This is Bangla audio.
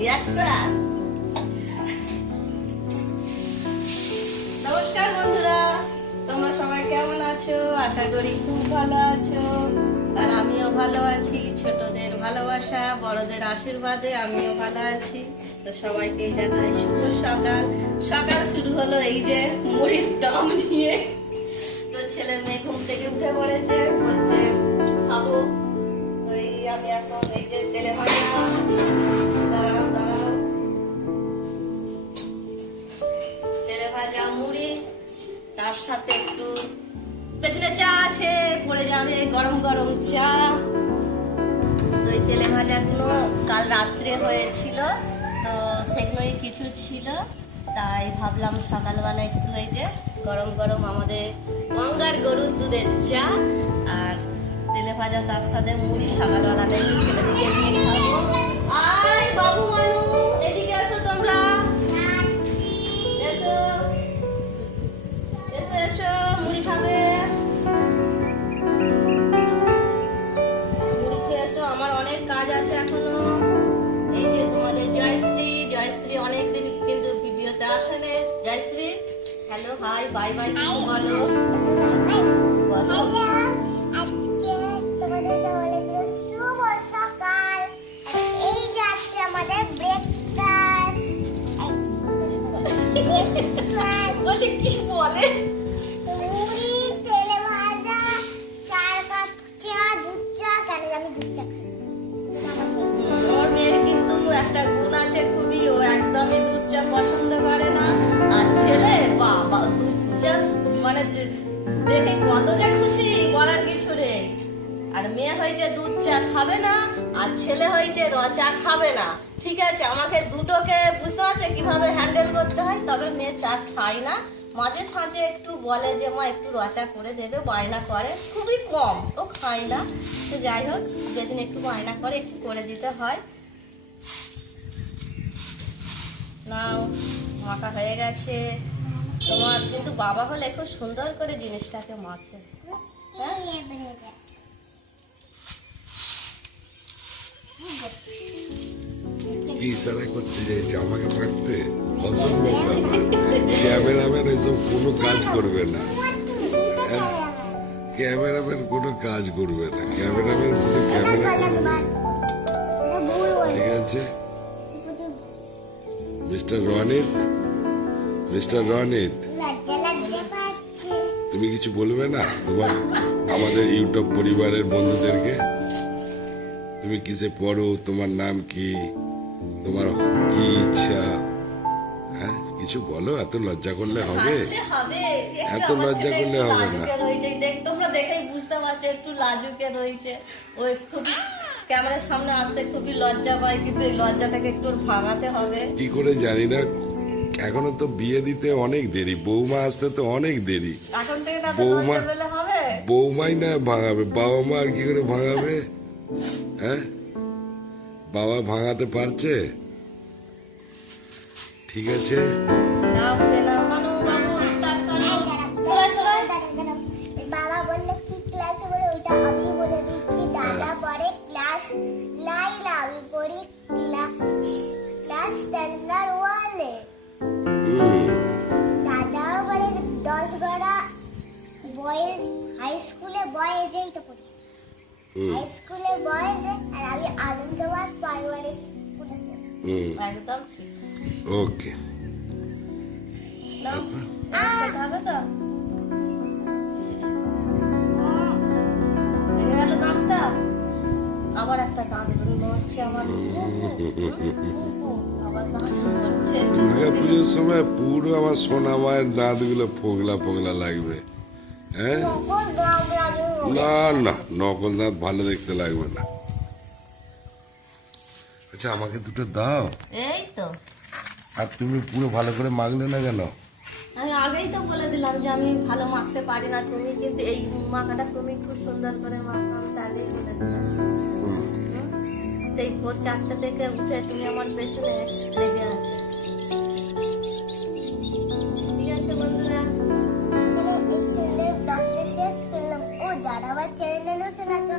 রিয়াকশন। নমস্কার বন্ধুরা, তোমরা সবাই কেমন আছো? আশা করি খুব ভালো আছো, আর আমিও ভালো আছি। ছোটদের ভালোবাসা, বড়দের আশীর্বাদে আমিও ভালো আছি। তো সবাইকে জানাই শুভ সকাল। সকাল শুরু হলো এই যে মুড়ির দম নিয়ে। তো ছেলে মেয়ে ঘুম থেকে উঠে পড়েছে, বলছে খাবো। ওই আমি এখন এই যে তেলে ভাজা, তেলে ভাজা মুড়ি, তার সাথে একটু পেছনে চা আছে, পড়ে যাবে গরম গরম চা। তো এই তেলে ভাজাগুলো কাল রাত্রে হয়েছিল, তো সেগুলোই কিছু ছিল, তাই ভাবলাম সকালবেলা একটু এই যে গরম গরম আমাদের গঙ্গার গরুর দুধের চা আর তেলে ভাজা, তার সাথে মুড়ি সকালবেলা একটু ছেলেদিকে দিয়ে খাবো। আয় বাবু মানু, এদিকে এসো তোমরা, এসো এসো এসো, মুড়ি খাবে, মুড়ি খেয়ে এসো। আমার অনেক কাজ আছে এখনো। এই যে তোমাদের জয়শ্রী, জয়শ্রী অনেকদিন কিন্তু ভিডিওতে আসেনি। Jayashree hello, hi, bye bye বলো বলো। বলছে কি বলে? আমার মেয়ের কিন্তু একটা গুণ আছে খুবই, ও একদমই দুধ চা পছন্দ করে না। আর ছেলে বাবা দুধ চা মানে দেখে কত যে খুশি, বলার কিছু নেই। আর মেয়ে হয়েছে দুধ চা খাবে না, আর ছেলে হয়েছে র চা খাবে না। ঠিক আছে, আমাকে দুটোকে বুঝতে পারছে কিভাবে হ্যান্ডেল করতে হয়। তবে মেয়ে চা খায় না, মাঝে সাঝে একটু বলে যে মা একটু রচা করে দেবে, বায়না করে, খুবই কম, ও খায় না। তো যাই হোক, যেদিন একটু বায়না করে একটু করে দিতে হয়। নাও, মাখা হয়ে গেছে। তোমার কিন্তু বাবা হলে খুব সুন্দর করে জিনিসটাকে মাখে। কি ইশারা করতে চাইছে আমাকে মারতে? অসম্ভব ব্যাপার। ক্যামেরাম্যান এসব কোনো কাজ করবে না, ক্যামেরাম্যান কোনো কাজ করবে না, ক্যামেরাম্যান শুধু ক্যামেরা করবে। ঠিক আছে মিস্টার রনিত, মিস্টার রনিত, তুমি কিছু বলবে না তোমার আমাদের ইউটিউব পরিবারের বন্ধুদেরকে? তুমি কিসে পড়ো, তোমার নাম কি, তোমার কি ইচ্ছা? হ্যাঁ কিছু বলো, এত লজ্জা করলে হবে? এত লজ্জা করলে হবে না। তোমরা দেখেই বুঝতে পারছো একটু লাজুকে রয়েছে। ওই খুবই ক্যামেরার সামনে আসতে খুবই লজ্জা পায়, কিন্তু এই লজ্জাটাকে একটু ভাঙাতে হবে। কি করে জানি না, এখনো তো বিয়ে দিতে অনেক দেরি, বৌমা আসতে তো অনেক দেরি। এখন থেকে না বৌমা, হবে? বৌমাই না ভাঙাবে, বাবা মা আর কি করে ভাঙাবে? হ্যাঁ বাবা ভাঙাতে পারছে? ঠিক আছে বাবা বললে কি ক্লাসে বলে ওইটা আমি বলে দিচ্ছি। দাদা পড়ে ক্লাস লাইলা, আমি পড়ি ক্লাস স্ট্যান্ডার্ড ওয়ালে। দাদাও বলে 10 গড়া বয়েজ হাই স্কুলে বয়েজেই তো পড়ি, হাই স্কুলে বয়েজে, আর আমি আনন্দবাদ প্রাইমারি স্কুলে পড়ি। একদম ওকে হবে তো। দাঁতটা আবার একটা দাঁত নড়ছে আমার। দুর্গা পুজোর সময় পুরো আমার সোনা মায়ের দাঁত গুলো ফোগলা ফোগলা লাগবে। হ্যাঁ না না, নকল দাঁত ভালো দেখতে লাগবে না। আচ্ছা আমাকে দুটো দাও। এই তো। আর তুমি পুরো ভালো করে মাখলে না কেন? আমি আগেই তো বলে দিলাম যে আমি ভালো মাখতে পারি না, তুমি কিন্তু এই মাখাটা তুমি খুব সুন্দর করে মাখো, আমি আগেই বলে দিলাম। সেই ভোর 4টা থেকে উঠে তুমি আমার পেছনে লেগে আছো। ঠিক আছে বন্ধুরা, এই ছেলে ব্লগটা শেষ করলাম। ও যারা আমার চ্যানেলে নতুন আছো